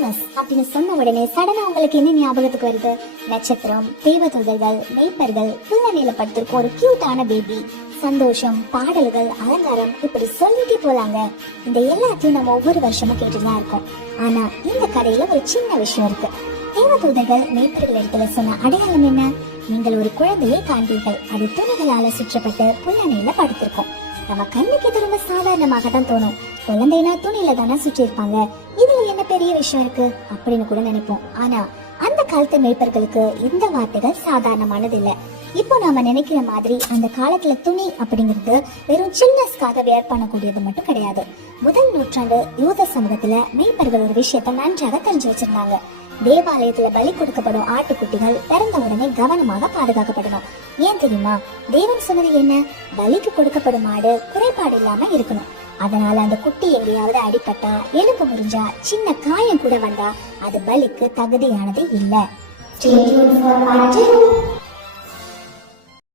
Christmas அப்படின்னு சொன்ன உடனே சடனா உங்களுக்கு என்ன ஞாபகத்துக்கு வருது? நட்சத்திரம், தேவதூதர்கள், மேய்ப்பர்கள், புல்லணியில படுத்திருக்கும் ஒரு கியூட்டான பேபி, சந்தோஷம், பாடல்கள், அலங்காரம், இப்படி சொல்லிட்டே போலாங்க. இந்த எல்லாத்தையும் நம்ம ஒவ்வொரு வருஷமும் கேட்டுதான் இருக்கோம். ஆனா இந்த கதையில ஒரு சின்ன விஷயம் இருக்கு. தேவதூதர்கள் மேய்ப்பர்கள் இடத்துல சொன்ன அடையாளம் என்ன? நீங்கள் ஒரு குழந்தையை காண்பீர்கள், அது துணிகளால சுற்றப்பட்டு புல்லணையில படுத்திருக்கும். நம்ம கண்ணுக்கு இது ரொம்ப சாதாரணமாக தான் தோணும். குழந்தைனா துணியில தானே சுற்றி இருப்பாங்க, இதுல என்ன பெரிய விஷயம் இருக்கு அப்படின்னு கூட நினைப்போம். ஆனா அந்த காலத்து மேய்ப்பர்களுக்கு இந்த வார்த்தைகள் சாதாரணமானது இல்ல. இப்போ நாம நினைக்கிற மாதிரி அந்த காலத்துல துணி அப்படிங்கிறது வெறும் சில்னஸ்க்காக வேர் பண்ணக்கூடியது மட்டும் கிடையாது. முதல் நூற்றாண்டு யூத சமூகத்துல மேய்ப்பர்கள் ஒரு விஷயத்த நன்றாக தெரிஞ்சு வச்சிருந்தாங்க. தேவாலயத்துல பலி கொடுக்கப்படும் ஆட்டுக்குட்டிகள் பிறந்த உடனே கவனமாக பாதுகாக்கப்படணும். ஏன் தெரியுமா? தேவன் சொன்னது என்ன? பலிக்கு கொடுக்கப்படும் ஆடு குறைபாடு இல்லாம இருக்கணும். அதனால அந்த குட்டி எங்கேயாவது அடிபட்டா, எலும்பு முறிஞ்சா, சின்ன காயம் கூட வந்தா அது பலிக்கு தகுதியானது இல்ல.